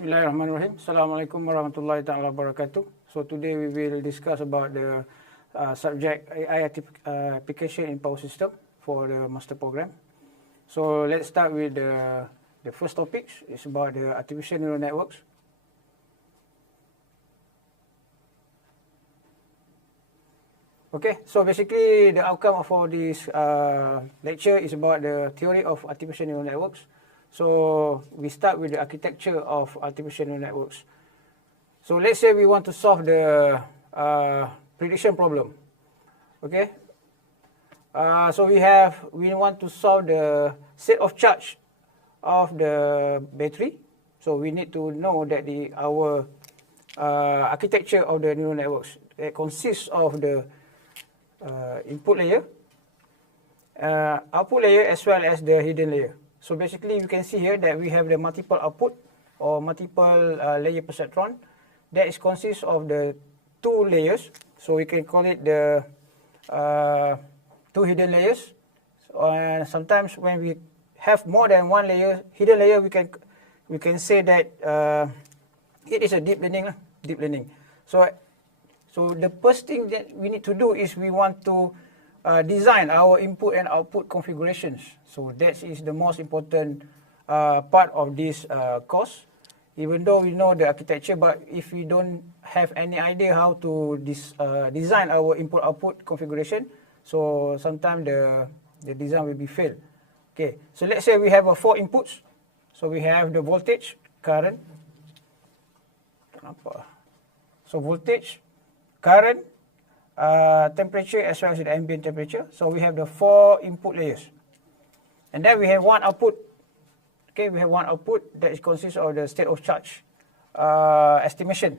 Bismillahirrahmanirrahim. Assalamualaikum warahmatullahi taala wabarakatuh. So today we will discuss about the subject AI application in power system for the master program. So let's start with the first topic. It's about the artificial neural networks. Okay, so basically the outcome for this lecture is about the theory of artificial neural networks. So we start with the architecture of artificial neural networks. So let's say we want to solve the prediction problem. Okay. So we want to solve the state of charge of the battery. So we need to know that our architecture of the neural networks consists of the input layer, output layer, as well as the hidden layer. So basically, you can see here that we have the multiple output or multiple layer perceptron that is consists of the two layers. So we can call it the two hidden layers. And sometimes when we have more than one layer, hidden layer, we can say that it is a deep learning. So the first thing that we need to do is we want to design our input and output configurations. So that is the most important part of this course. Even though we know the architecture, but if we don't have any idea how to design our input-output configuration, so sometimes the design will be failed. Okay, so let's say we have 4 inputs. So we have the voltage, current. So voltage, current, temperature, as well as the ambient temperature. So we have the 4 input layers. And then we have one output. Okay, we have one output that consists of the state of charge estimation.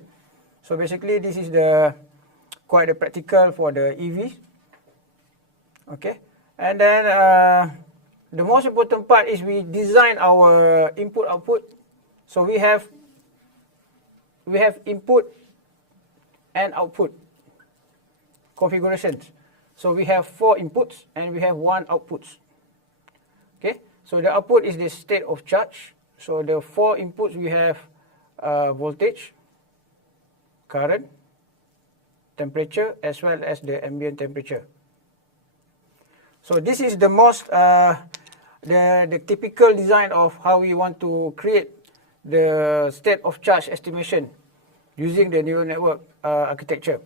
So basically, this is quite the practical for the EV. Okay, and then the most important part is we design our input-output. So we have input and output configurations. So we have 4 inputs and we have 1 output. Okay, so the output is the state of charge. So the 4 inputs we have voltage, current, temperature, as well as the ambient temperature. So this is the most the typical design of how we want to create the state of charge estimation using the neural network architecture.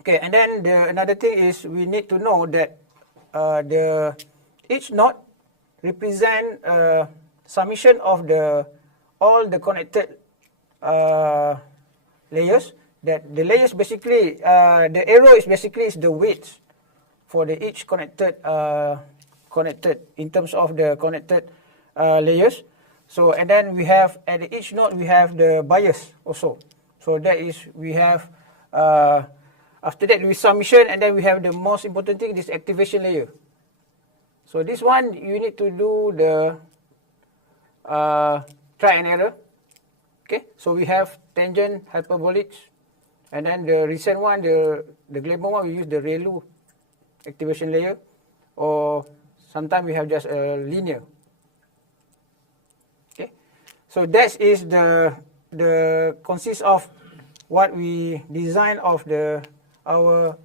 Okay, and then another thing is we need to know that each node represent summation of all the connected layers. That the layers basically the arrow is basically the weights for each connected in terms of the connected layers. So and then we have at each node we have the bias also. So that is we have after that we summation, and then we have the most important thing, this activation layer. So this one you need to do the try and error. Okay, so we have tangent, hyperbolic, and then the recent one, the glamour one, we use the ReLU activation layer, or sometimes we have just a linear. Okay, so that is the consists of what we design of our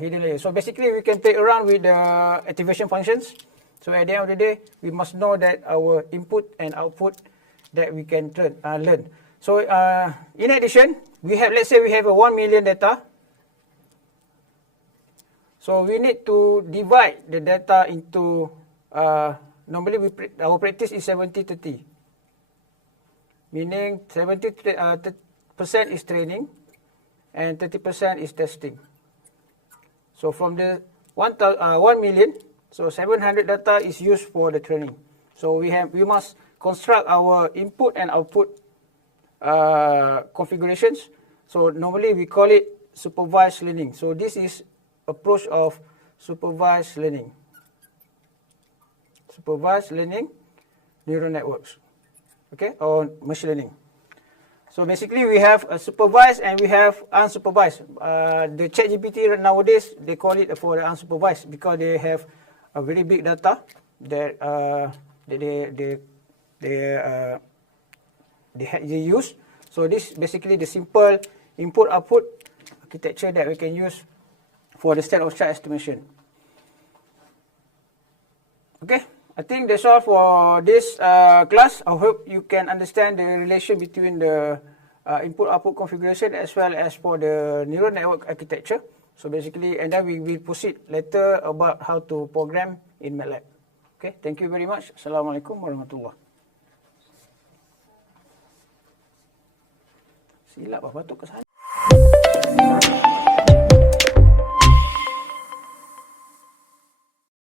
hidden layer. So basically we can play around with the activation functions. So at the end of the day, we must know that our input and output that we can learn. So in addition, let's say we have 1 million data. So we need to divide the data into, normally our practice is 70-30. Meaning 70% is training and 30% is testing. So from the 1 million, so 700 data is used for the training. So we must construct our input and output configurations. So normally we call it supervised learning. So this is approach of supervised learning. Supervised learning neural networks. Okay, or machine learning. So basically we have supervised and we have unsupervised. The ChatGPT nowadays, they call it for the unsupervised because they have a very big data that they they use. So this basically the simple input-output architecture that we can use for the state of chart estimation. Okay, I think that's all for this class. I hope you can understand the relation between the input-output configuration as well as for the neural network architecture. So basically, and then we will proceed later about how to program in MATLAB. Okay, thank you very much. Assalamualaikum warahmatullahi. Silap apa batuk ke sana?